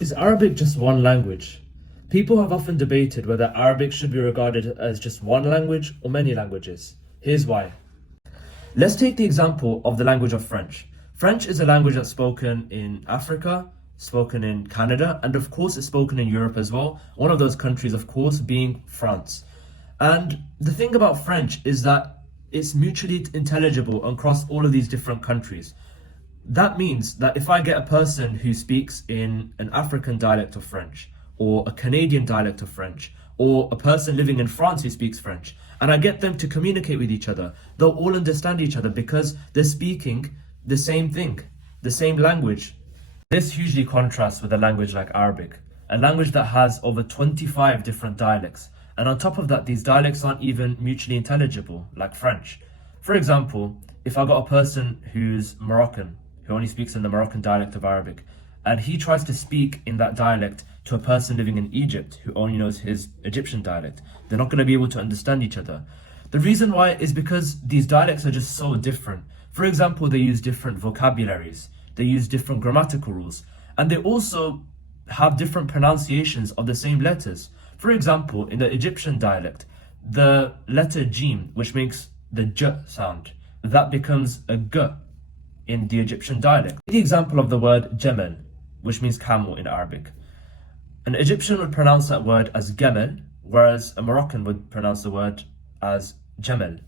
Is Arabic just one language? People have often debated whether Arabic should be regarded as just one language or many languages. Here's why. Let's take the example of the language of French. French is a language that's spoken in Africa, spoken in Canada, and of course it's spoken in Europe as well. One of those countries, of course, being France. And the thing about French is that it's mutually intelligible across all of these different countries. That means that if I get a person who speaks in an African dialect of French, or a Canadian dialect of French, or a person living in France who speaks French, and I get them to communicate with each other, they'll all understand each other because they're speaking the same thing, the same language. This hugely contrasts with a language like Arabic, a language that has over 25 different dialects. And on top of that, these dialects aren't even mutually intelligible, like French. For example, if I got a person who's Moroccan, who only speaks in the Moroccan dialect of Arabic, and he tries to speak in that dialect to a person living in Egypt who only knows his Egyptian dialect, they're not going to be able to understand each other. The reason why is because these dialects are just so different. For example, they use different vocabularies, they use different grammatical rules, and they also have different pronunciations of the same letters. For example, in the Egyptian dialect, the letter Jim, which makes the J sound, that becomes a G in the Egyptian dialect. The example of the word Jamal, which means camel in Arabic. An Egyptian would pronounce that word as Gamal, whereas a Moroccan would pronounce the word as Jamal.